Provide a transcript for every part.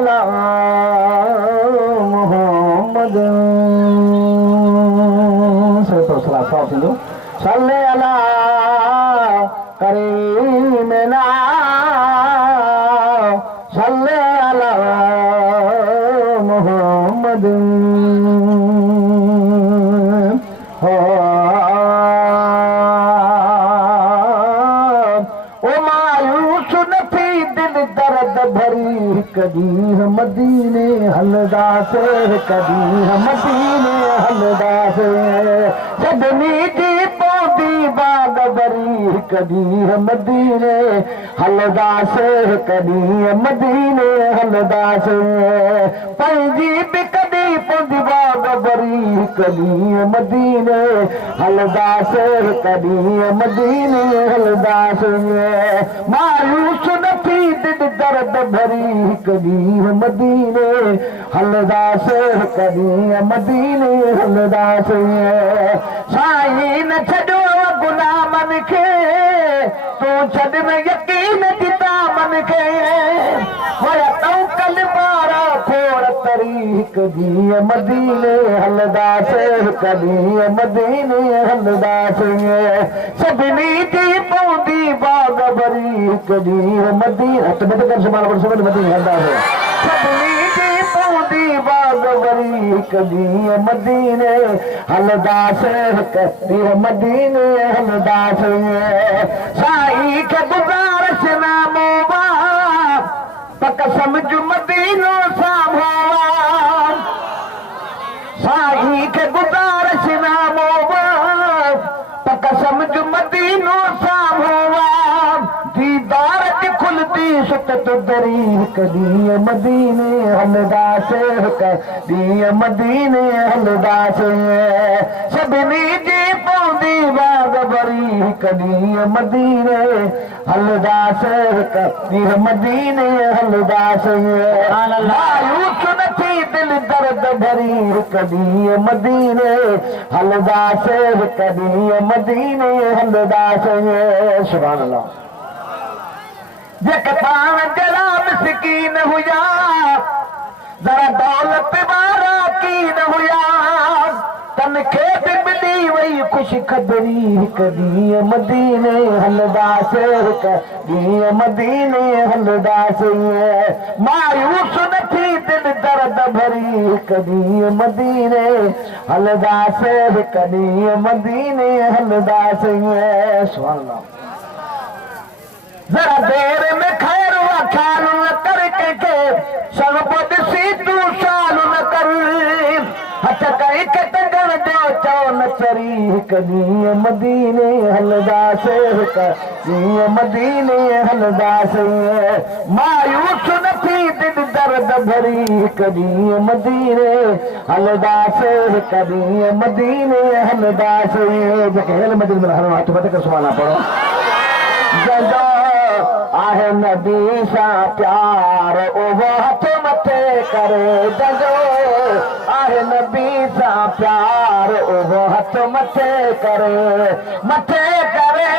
अला मोहम्मद सल्ले अला करीमना सल्ले अला मोहम्मद हो ओ मायूस न थी दिल दर्द भरी कदी मदीने हलदा से कदी मदीने हलदा से सदनी जी पौधी बाग बरी कदी मदीने हलदा से कदी मदीने हलदा से पंहिंजी बि कदी पौधी बाग बरी कदी मदीने हलदा से कदी मदीने हलदा से मायूस न थी दिल दर्द भरी कदी मदीने हलदा से कदी मदीने हलदा से साईं न छॾो गुलामन खे तूं छॾ न यकीन दिता मन खे होया तूं कल बारा खोड़ तरी कदी मदीने हलदा से कदी मदीने हलदा से सभिनी जी पौधी बाग भरी कदी मदीने कर मदीने हलदा से सभिनी जी पौधी बाग भरी कदी मदीने हलदा से कदी मदीने हलदा से साईं खे गुज़ारिश नामो पक समझ मदीनो साम्हूं साईं खे गुज़ारिश नामो पक समझ मदीनो साम्हूं दीदार ती खुलती सुकत दरी कदी मदीने हलदा से कदी मदीने हलदा से सभिनी जी पौधी बाग भरी कदी मदीने हलदा से कदी मदीने हलदा से मायूस न थी दिल दर्द भरी कदी मदीने हलदा से कदी मदीने हलदा से सुभान अल्लाह जेके पाण जरा मिसकीन हुया जरा दौलत वारा कीन हुया तनखे बि मिली वई ख़ुशि ख़बरी कदी मदीने हलदा से कदी मदीने हलदा से मायूस न थी दिल दर्द भरी कदी मदीने हलदा से कदी मदीने हलदा से सुभान अल्लाह जरा देर में खैर हुआ ख्याल न कर के सब ॾिसी तूं साल न कर हथ कई के टंगण जो चो न चरी कदी मदीने हलदा से कदी मदीने हलदा से मायूस न थी दिल दर्द भरी कदी मदीने हलदा से कदी मदीने हलदा से जेके हेल मदीने में हलो हथ वध कर सुभाणे पढ़ो जदो आहे नबी सां प्यार उहो हथ मथे करे जदो आहे नबी सां प्यार उहो हथ मथे करे मथे करे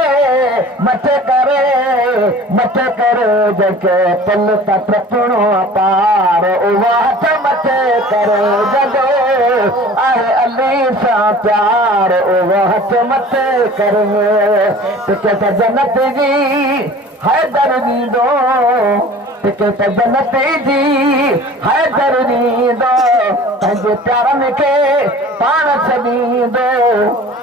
मथे करे मथे करे जेके पुल त टपणो पार उहो हथ मथे करे जदो आहे अली सां प्यार उहो हथ मथे करे टिकट जन्नत जी हैदर ॾींदो टिकट जन्नत जी हैदर ॾींदो पंहिंजे प्यारनि खे पाण छॾींदो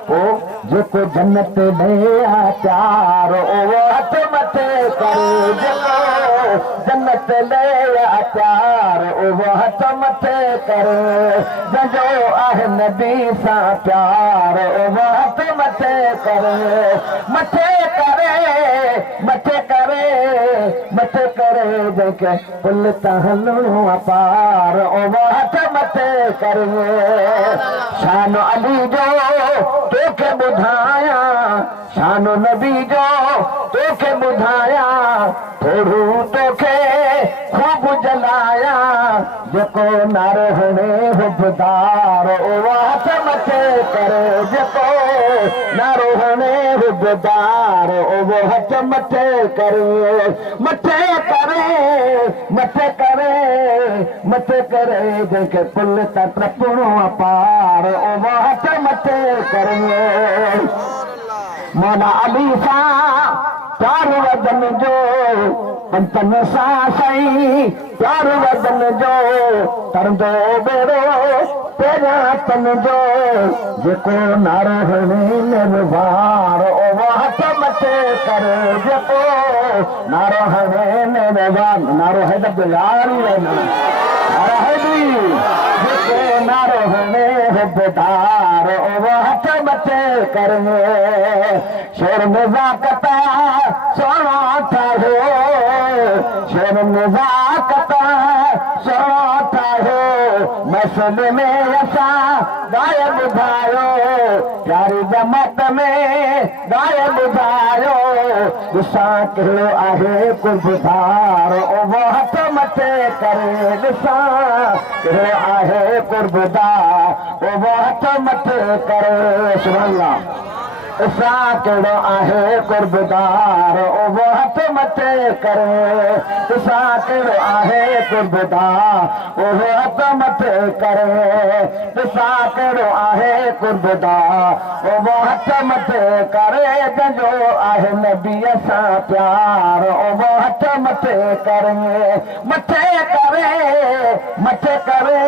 पोइ जेको जन्नत ॾे प्यार उहो हथ मथे करे जेको जन्नत ॾे प्यार उहो हथ मथे करे जंहिंजो आहे नबी सां प्यार उहो हथ मथे करे मथे करे मथे करे मथे करे जेके पुल त हलणो पार उहो हथ मथे करे शानो अली जो तोखे ॿुधायां शानो नबी जो तोखे ॿुधायां थोरो तोखे ख़ूब जलायां जेको नारो हणे हुबदार उहो हथ मथे करे जेको नारो हणे हुबदार उहो हथ मथे करे मथे करे मथे करे मथे करे जंहिंखे पुल त टपणो पार ओ हथ मथे करे मौला अली सां प्यार वदन जो पंतन सां साईं प्यार वदन जो तरंदो बेड़ो तेरा तन जो जेको नारो हणे निर्वार ओ हथ मथे करे जेको नारो हणे निर्वार नारो है त यार ही रहना नारो है दी जेको नारो हणे हिदार ओ हथ मथे करे शेर नज़ाकत सोना ठाहो शेर नज़ाकत सोना ठाहो मसले में असां गाय ॿुधायो प्यारी जमात में गाय ॿुधायो ॾिसां कहिड़ो आहे कुर्बदार ओ हथ मथे करे ॾिसां कहिड़ो आहे कुर्बदार ओ हथ मथे करे सुभाणे ॾिसां कहिड़ो आहे कुर्बदार ओ हथ मथे करे ॾिसां कहिड़ो आहे कुर्बदार ओ हथ मथे करे ॾिसां कहिड़ो आहे कुर्बदार ओ हथ मथे करे जंहिंजो आहे नबीअ सां प्यार ओ हथ मथे करे मथे करे मथे करे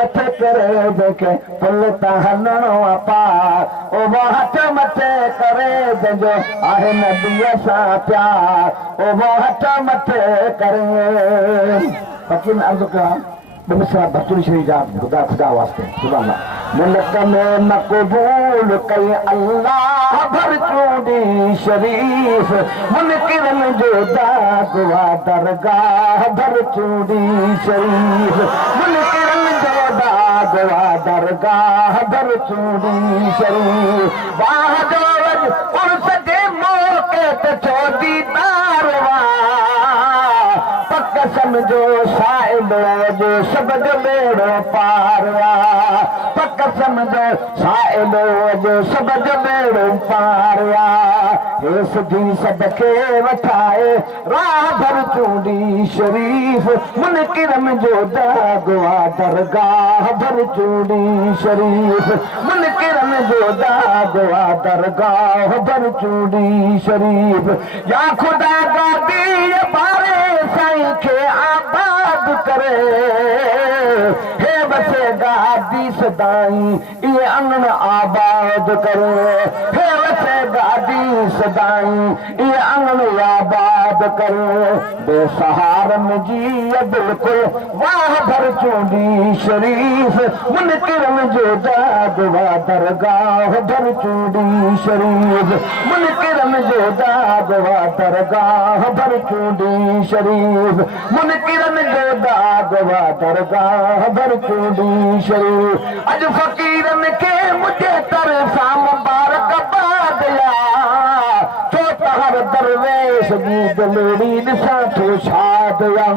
मथे करे जंहिंखे पुल त हलणो आहे पार ओ हथ मथे करे जंहिंजो आहे नबीअ सां प्यार ओ हथ मथे करे फकीर अर्ज़ु कयां बमिसरा बतूरी शरीफ़ जा ख़ुदा ख़ुदा वास्ते सुभाणे मुल्क में न क़बूल कई अल्लाह भर चूड़ी शरीफ़ मुनकिरन जो दागवा दरगाह भर चूड़ी शरीफ़ मुनकिरन जो दागवा दरगाह भर चूड़ी शरीफ़ बाह जो उर्स जे मौके ते चोदी दारवा पक समझो साइलो जो सब जो बेड़ो पारवा पक समझो साइलो जो सब जो बेड़ो पारवा हे सुधी सदके वठाए राह भर चूड़ी शरीफ़ मुनकिरन जो दागवा दरगाह भर चूड़ी शरीफ़ मुनकिरन जो दागवा दरगाह भर चूड़ी शरीफ़ या खुदा गादी बारे साईं खे आबाद करे हे बसे गादी सदाई ये अंगन आबाद करे हे बसे गादी सदाई ये अंगन आबाद करे बेसहारन जी बिल्कुल वाह भर चूड़ी शरीफ़ मुनकिरन जो दागवा दरगाह भर चूड़ी शरीफ़ मुनकिरन जो दागवा दरगाह भर चूड़ी शरीफ़ मुनकिरन जो दागवा दरगाह भर चूड़ी शरीफ़ अज फकीरन के मुझे तरफ़ां मुबारकबाद या छो त हर दरवेश जी दिलड़ी ॾिसां थो छाद या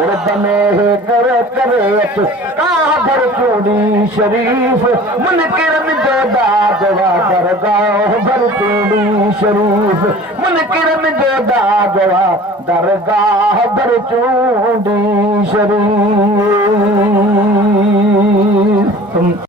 उर्द में हे करे करे अच काह भर चूड़ी शरीफ़ मुनकिरन जो दागवा दरगाह भर चूड़ी शरीफ़ मुनकिरन जो दागवा दरगाह भर चूड़ी शरीफ़